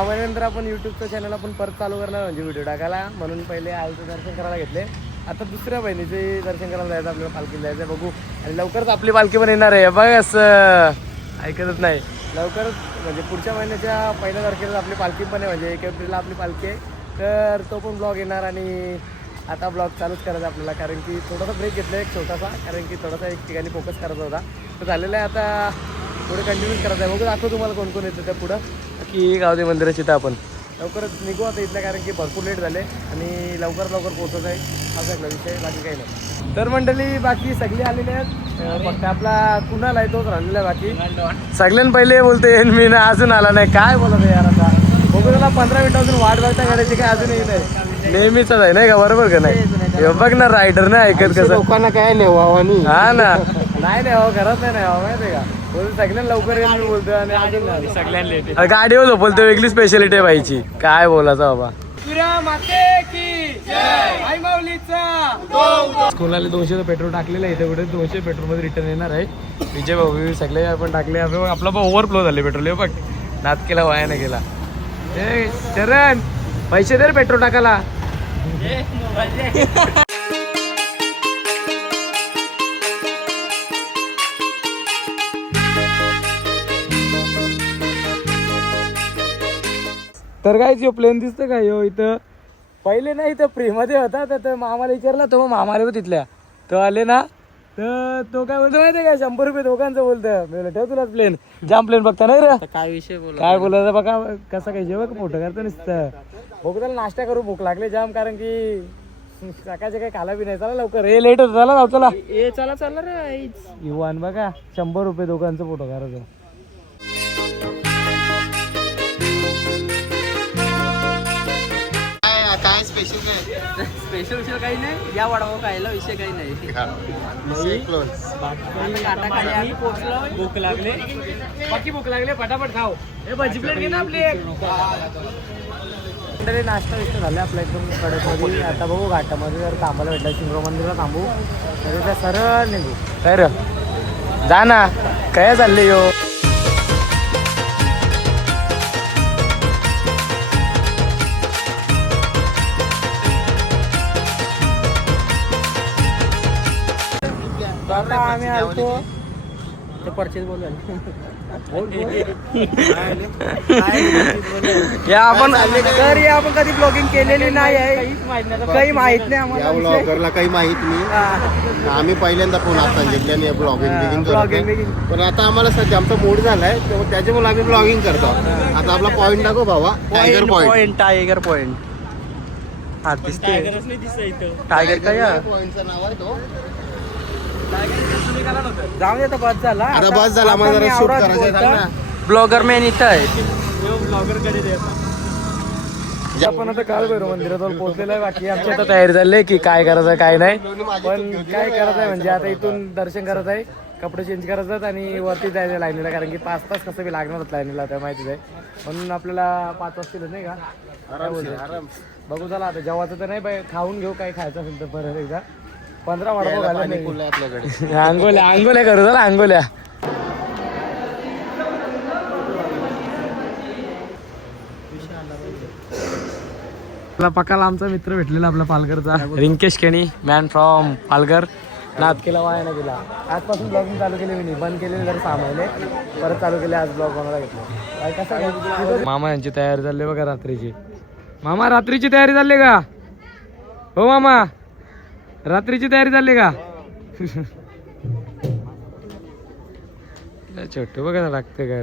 6 महिन्यानंतर आपण युट्यूबचं चॅनल आपण परत चालू करणार म्हणजे व्हिडिओ टाकायला, म्हणून पहिले आईचं दर्शन करायला घेतले. आता दुसऱ्या बहिणीचे दर्शन करायला जायचं, आपल्याला पालखीला जायचं बघू. आणि लवकरच आपली पालखी पण येणार आहे. बघ असं ऐकतच नाही. लवकरच म्हणजे पुढच्या महिन्याच्या 1 तारखेला आपली पालखी पण आहे, म्हणजे 1 एप्रिलला आपली पालखी आहे. तर तो पण ब्लॉग येणार. आणि आता ब्लॉग चालूच करायचा आपल्याला, कारण की थोडासा ब्रेक घेतला एक छोटासा, कारण की थोडासा एक ठिकाणी फोकस करायचा होता. तर झालेला आहे, आता पुढे कंटिन्यू करायचं आहे. बघू दाखव तुम्हाला कोण कोण येतं त्या पुढं की गावदे मंदिराची. तर आपण लवकरच निघू आता इथल्या, कारण की भरपूर लेट झाले आणि लवकर पोहोचत आहे. हा सगळा विषय, बाकी काही नाही. तर मंडळी बाकी सगळी आलेली आहेत, फक्त आपला कुणाल आहे तोच राहिलेला आहे. बाकी सगळ्यांना पहिले बोलते मी ना, अजून आला नाही. काय बोलत यार, आता बघू त्याला 15 मिनिटापासून वाट बघता करायची काय, अजूनही नाही. नेहमीच आहे नाही का, बरोबर का नाही. बघ ना रायडर नाही ऐकत कसं, लोकांना काय नाही वावानी. हा ना. नाही हो, घरात नाही हो, माहिती का. बोलतो सगळ्यांना लवकर येईल मी बोलतो, आणि सगळ्यांना गाडीवर बोलतो. वेगळी स्पेशालिटी आहे बाईची, काय बोलायचं बाबा. स्कूलला 200 पेट्रोल टाकलेलं आहे इथे, कुठे 200 पेट्रोल मध्ये रिटर्न येणार आहे. विजय भाऊ सगळे आपण टाकले. आपला पण ओव्हरफ्लो झाले पेट्रोल. हे बघ नात केला, वाया नाही गेला. चरण पैसे दे रे पेट्रोल टाकायला. तर काय जो प्लेन दिसतं का यो इथं, पहिले ना इथं फ्रीमध्ये होता. तर मामाला विचारला, तो मग मामाला पण तिथल्या तो आले ना, तर तो काय बोलतो माहिती आहे का, 100 रुपये दोघांचं बोलतं. मी ठेव तुला प्लेन, जाम प्लेन बघता नाही रे. काय विषय बोला, काय बोलायचं बघा कसं काय जेवण मोठं करतो नुसतं. बघू त्याला नाश्ता करू, भूक लागली जाम, कारण की सकाळचे काही खाला बी नाही. चला लवकर, हे लेट होतं. चला चला चला चला रे. युवान बघा 100 रुपये दोघांचं फोटो करायचं. काय स्पेशल काही नाही, या वडापाव खायला विषय काही नाही. भूक लागले, बाकी भूक लागले, फटाफट खाऊ. हे भजी प्लेट घे ना आपली एक. नाश्ता विष्ट झाला आपला एकदम कडकमध्ये. आता बघू घाटामध्ये जर थांबायला भेटला, शिमरो मंदिरला थांबू, तरी त्या सरळ निघू. काय रे जा ना, काय चालले यो. आता आम्ही आलतो ते परचेस बोलू या आपण, तर आपण कधी ब्लॉगिंग केलेली नाही आहे, काही माहित नाही आम्हाला. ब्लॉगरला काही माहित नाही. आम्ही पहिल्यांदा पुन्हा सांगितल्याने ब्लॉगिंग, पण आता आम्हाला सध्या आमचा मूड झालाय, त्याच्यामुळे आम्ही ब्लॉगिंग करतो. आता आपला पॉईंट दाखव भावा, टायगर पॉईंट. टायगर पॉईंट हा दिसते. टायगर काय पॉईंटचं नाव आहे तो. जाऊ दे, बस झाला. आता बस झाला, आम्हाला जरा शूट करायचं. ब्लॉगर मॅन इथं आहे. आपण आता काल भैरव मंदिराजवळ पोहोचलेलं आहे. बाकी आमची आता तयारी झाली आहे की काय करायचं काय नाही, पण काय करायचं आहे म्हणजे आता इथून दर्शन करायचं आहे, कपडे चेंज करायचं आणि वरती जायचं लाईनीला, कारण की 5 तास कसं बी लागणार लाईनीला, त्या माहितीच आहे. म्हणून आपल्याला 5 वाजतील नाही का. बघू चला आता, जेवायचं तर नाही बाई, खाऊन घेऊ काय खायचं असेल तर परत एकदा. 15 वडापाव घालून आपल्याकडे आंघोल्या करू चला, आंघोल्या. पकाला आमचा मित्र भेटलेला आपला पालघरचा, रिंकेश केणी, मॅन फ्रॉम पालघर. नाद केला, वाया नाही केला. आजपासून ब्लॉगिंग चालू केली मी, बंद केलेले जर 6 महिने, परत चालू केले. आज ब्लॉग बनवायला घेतला. कसं मामा यांची तयारी झाली बघा रात्रीची. मामा रात्रीची तयारी झाली का हो मामा, रात्रीची तयारी झाली का. छोटं बघा लागते काय,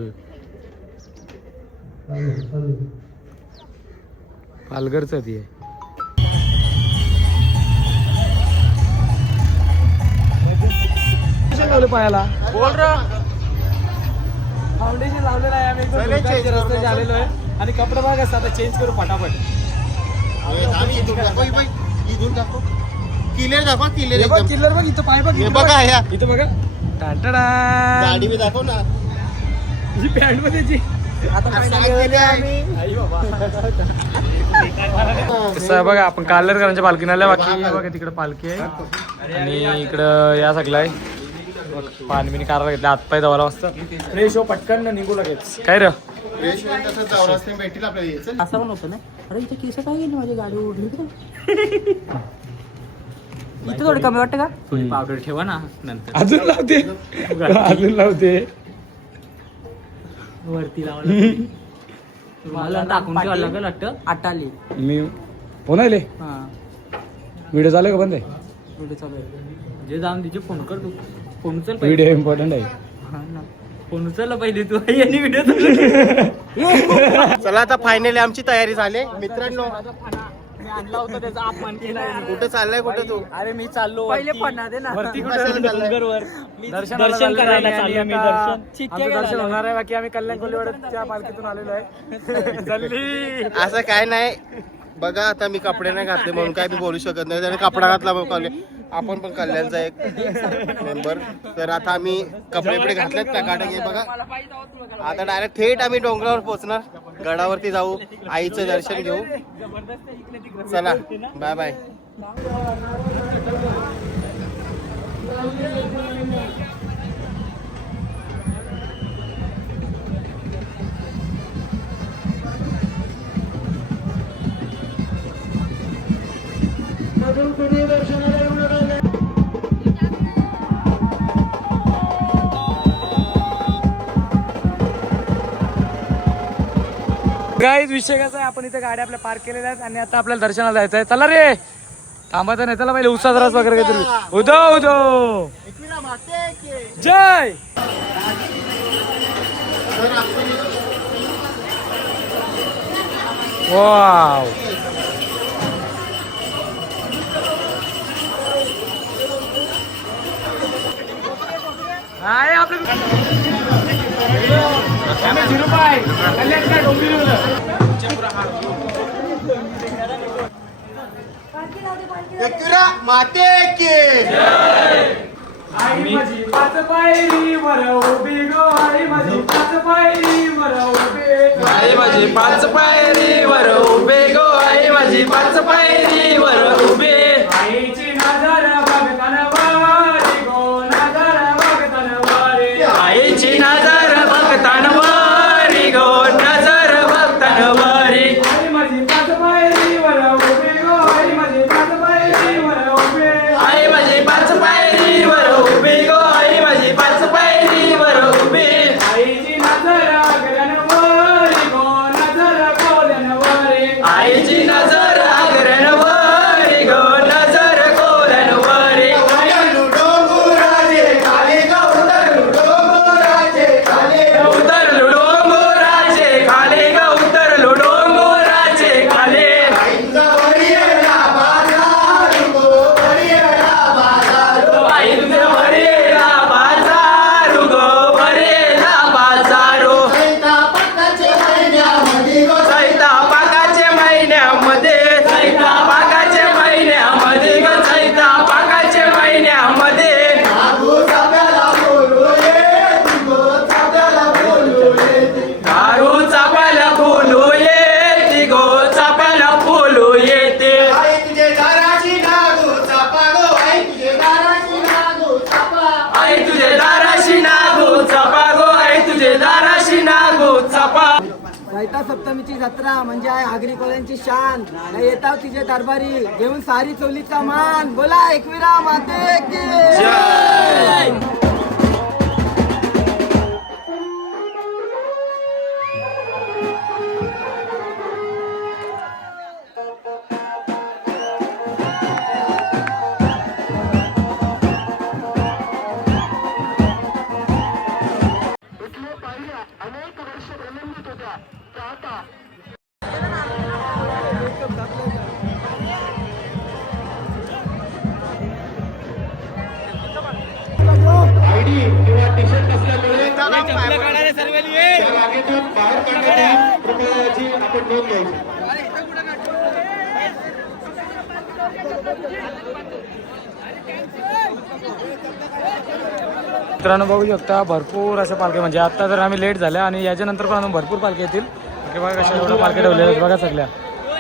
पालघरचं ती आहे. पायाला बोल र, फाउंडेशन लावलेलं आहे आम्ही, रस्ते आलेलो आहे. आणि कपडे बघा कसं आता चेंज करू फटाफट. किल्लर बघ इथं, पाय बघ बघा, इथं बघा. टाटा गाडी मी दाखव ना, ही पॅन्ट मध्ये जी कसं बघा. आपण काल्लेरकरांच्या पालखीने आल्या. बाकी बघा तिकडे पालखी आहे आणि इकडं या सगळं आहे. पाणी बिनी कारायला घेतलं हातपाय धवायला मस्त फ्रेश हो पटकन निघू लगेच काय रे फ्रेश होईल तसं चौरस्ते भेटील आपल्याला यायचं. असं पण होतं ना. अरे इथे केस काय गेले माझी गाडी उडली का? इथे थोडी कमी वाटतं का? थोडी पावडर ठेवा ना नंतर. अजून लावते वरती लावलं. मला टाकून ठेवायला लागेल वाटतं. आटाली. मी फोन आले हा. व्हिडिओ चालू का बंद आहे व्हिडिओ चालू आहे. जे जाऊन तिचे फोन कर तू. फोन उचल पहिले. व्हिडिओ इम्पॉर्टंट आहे हा ना. फोन उचलला पहिले तू आणि व्हिडिओ. चला आता फायनली आमची तयारी झाली मित्रांनो. मी आणला होता त्याचा अपमान केला. कुठं चाललाय कुठं तू? अरे मी चाललो पहिले पन्ना दे ना. वरती कशाला चाललाय? दर्शन करायला चाललो मी. दर्शन होणार आहे बाकी आम्ही कल्याण कोल्हेवाड्याच्या पालखीतून आलेलो आहे जल्ली असं काय नाही बघा. आता मी कपडे नाही घातले म्हणून काय मी बोलू शकत नाही. त्याने कपडा घातला बघ. आपण पण कल्याणचा एक मेंबर. तर आता आम्ही कपडे बिपडे घातलेत टकाटक हे बघा. आता डायरेक्ट थेट आम्ही डोंगरावर पोहोचणार. गडावरती जाऊ आईचं दर्शन घेऊ. चला बाय बाय. गाईज विषय कसा आहे आपण इथे गाड्या आपल्या पार्क केलेल्या आहेत आणि आता आपल्याला दर्शनाला जायचं आहे. चला रे थांबायचं नाही. चला पहिले उसाचा रस वगैरे काहीतरी उदो उदो जय वाव आहे आपलं झिरूपाय कल्याणच्या डोंबिवलीवर माते के आई माझी पाच पायरी वर उभी गो आई माझी पाच पायरी वर उभे आई माझी पाच पायरी वर उभे गो आई माझी पाच पायरी वर उभे आईची नजर बघताना वारी गो नजर बघताना वारी आईची नजर बघतान वारी गो नजर बघतान वारी आई माझी पाच पायरी वर उभी गो आई माझी पाच पायरी वर उभे आई माझी पाच पायरी वर उभे गो आई माझी पाच पायरी वर उभे आईची नजर अगरन वारी गो नजर कोलन वारी आईची नजर आगरण वारी गो नजर कोलन वारी उतरलो डोंगराचे खाली ग उतरलो डोंगराचे खाली आईचं भरेला बाजारू गो भरेला बाजारू सैता पाकाचे महिन्यामध्ये सैता पाकाचे महिन्यामध्ये ग सैता पाकाचे महिन्यामध्ये दारू चापायला फुलू येते गो चापायला फुलू येते आई तुझे दाराशी नागू चापा गो आई तुझे दाराशी नागू चापा चैता सप्तमीची जत्रा म्हणजे आहे आगरी कोल्यांची शान. येता तिचे दरबारी घेऊन सारी चोलीचा मान. बोला एकविरा माते की जय. मित्रांनो बघू शकता भरपूर अशा पालख्या म्हणजे आता तर आम्ही लेट झाल्या आणि याच्यानंतर पण अजून भरपूर पालख्या येतील. बघा कशा एवढ्या पालख्या ठेवल्या आहेत बघा सगळ्या.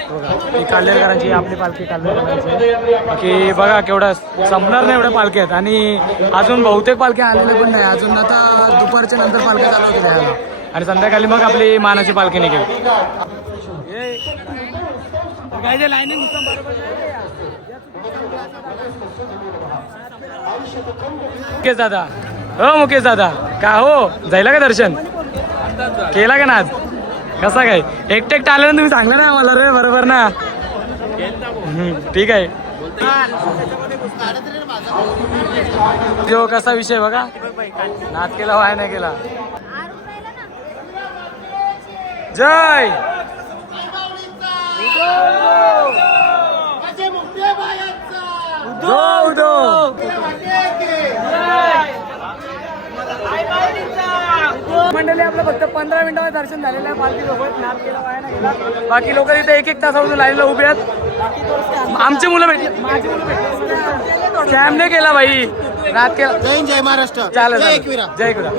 बघा ही काल्हेरकरांची आपली पालखी काल्हेरकरांची. बाकी बघा केवढं संपणार नाही एवढ्या पालख्या आहेत आणि अजून बहुतेक पालख्या आलेल्या पण नाही अजून. आता दुपारच्या नंतर पालख्या चालू होती द्यायला आणि संध्याकाळी मग आपली मानाची पालखी निघेल. मुकेश दादा हो मुकेश दादा का हो जायला का दर्शन केला का ना आज कसा काय एकटे आलं ना तुम्ही सांगला ना मला रे बरोबर ना. ठीक आहे जो कसा विषय बघा नाद केला वाय नाही केला. जय मंडळी आपलं फक्त 15 मिनिटामध्ये दर्शन झालेलं आहे पालखी सोबत. नाद केला वाया नाही गेला. बाकी लोक तिथे एक तासापासून लाईनला उभे आहेत. आमची मुलं भेटली माझी मुलं भेटली स्कॅम नाही केला भाई. नाद केला. जय हिंद, जय महाराष्ट्र. चालेल जय एकविरा. जय एकविरा.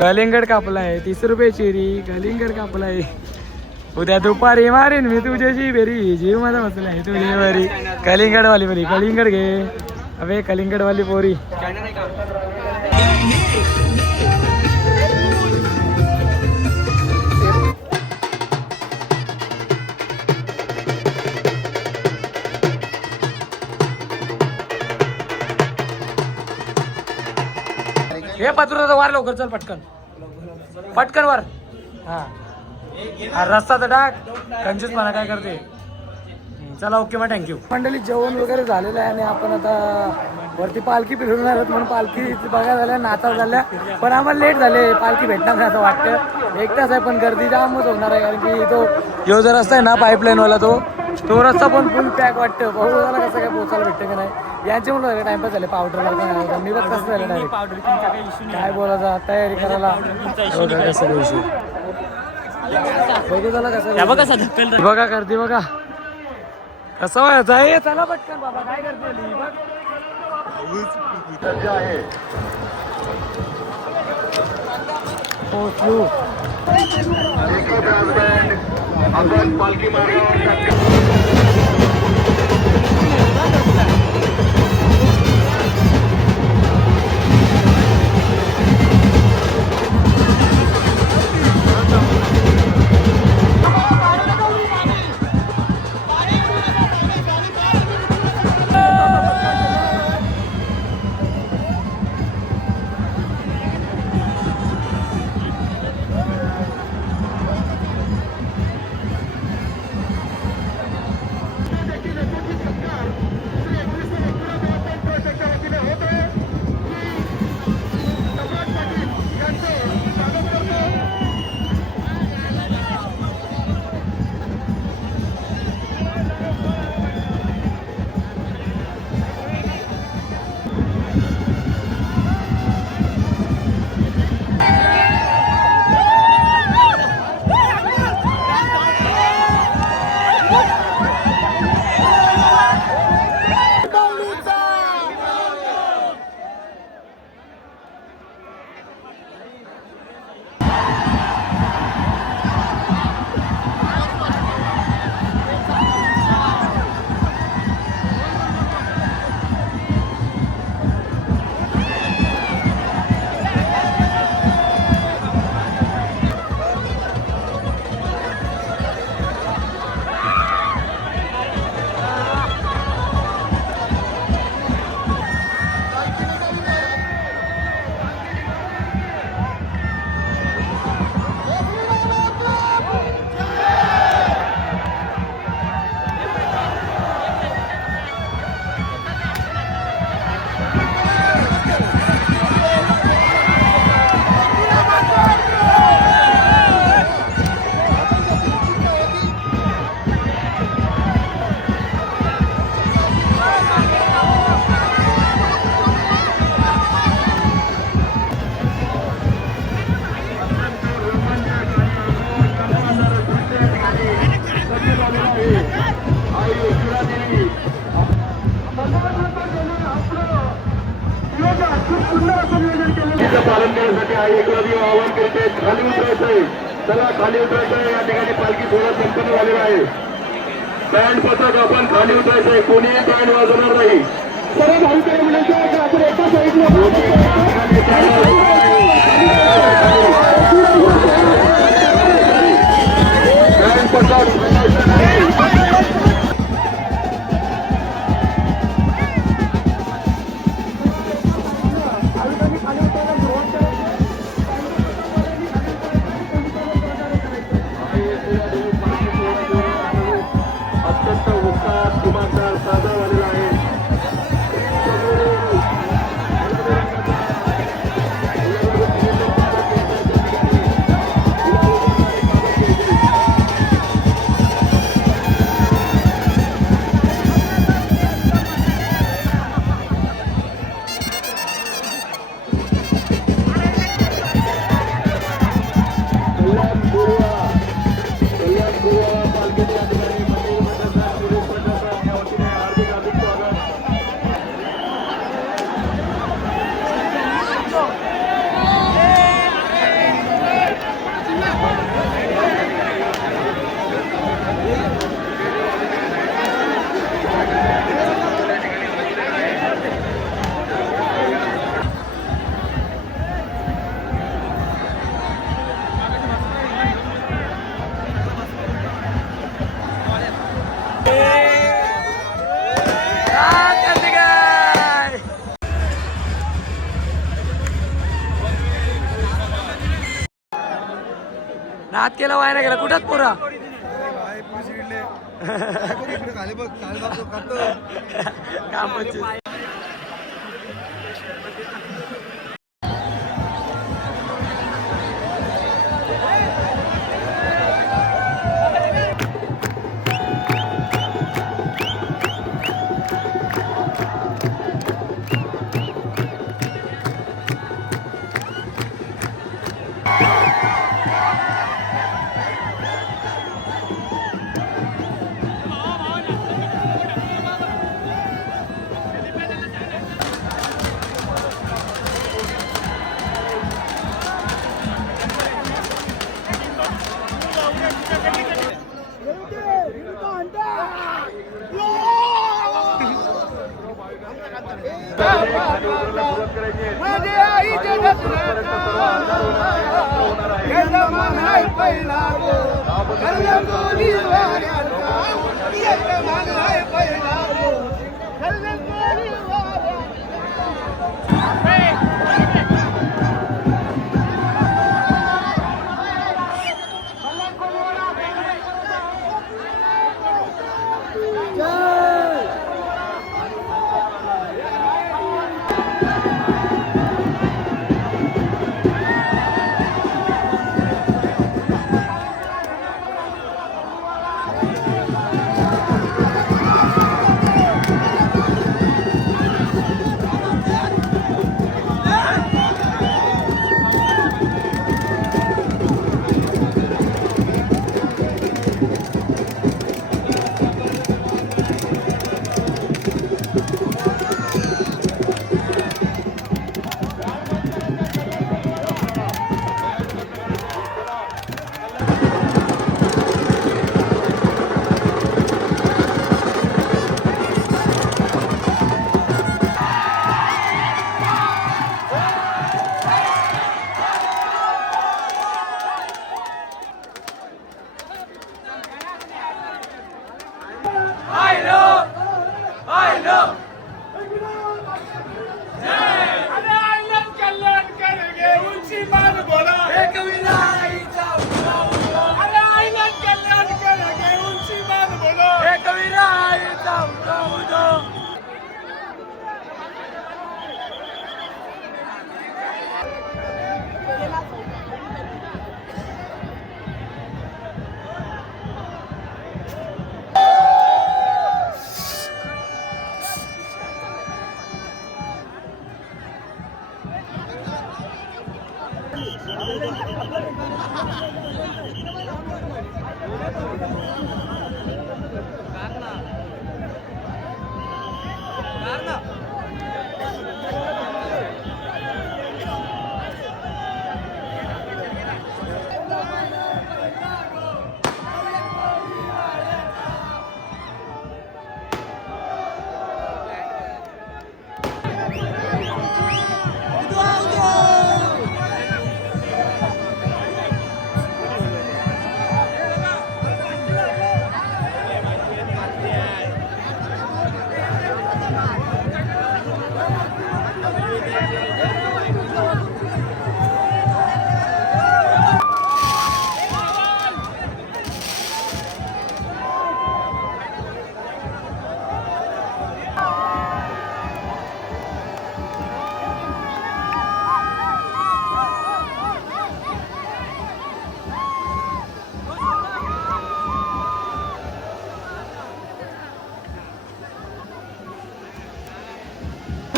कलिंगड कापला आहे 30 रुपये चिरी. कलिंगड कापला आहे. उद्या दुपारी मारीन मी तुझ्याची बेरी. जीव माझा बसला आहे तुझी बरी. कलिंगड वाली बरी कलिंगड घे. अबे कलिंगड वाली पोरी. हे पात्र वार लवकर चल पटकन पटकन वर. हा रस्ता तर टाक कंजूसपणा काय करते. चला ओके मग थँक्यू. मंडळी जेवण वगैरे झालेलं आहे आणि आपण आता वरती पालखी फिरवणार आहोत म्हणून पालखी बघा झाल्या नाचा झाल्या पण आम्हाला लेट झाले. पालखी भेटणार नाही असं वाटतं. 1 तास आहे पण गर्दी जामच होणार आहे कारण की तो जो जर रस्ता आहे ना पाईपलाईनवाला तो रस्ता पण फुल पॅक वाटतं. भाऊ मला कसं काय पोचायला भेटतं का नाही यांचे म्हणून टाइमपास झाले. पावडर लागला मी बघ कसं झालं डायरेक्ट काय बोलायचं तयारी करायला कसं इश्यू बघू झाला कसं बघा गर्दी बघा कसं व्हायचं आहे. चला पटकन बाबा काय करते बघ. पोचलो आपण पालखी करण्यासाठी आई एकलव्य आवाहन करते. खाली उतरायचंय, चला खाली उतरायचंय. या ठिकाणी पालखी सोहळा संपन्न झालेला आहे. बँड पथक आपण खाली उतरायचंय, कोणीही बँड वाजवणार नाही. सर्व भाविकांना विनंती आहे की आपण एका साईडला बँड पथक अत्यंत उत्साहात दिमागदार साजरा झालेला आहे. नाद केला वाया गेला कुठंच पोरा काम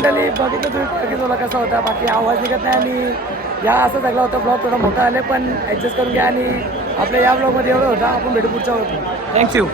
मंडळी बघितलं तुम्ही पालखी सोहळा कसा होता. बाकी आवाज निघत नाही आणि या असं सगळा होता ब्लॉग थोडा मोठा आले पण ॲडजस्ट करून घ्या आणि आपल्या या ब्लॉगमध्ये एवढं होता. आपण भेटू पुढच्या होतो. थँक्यू.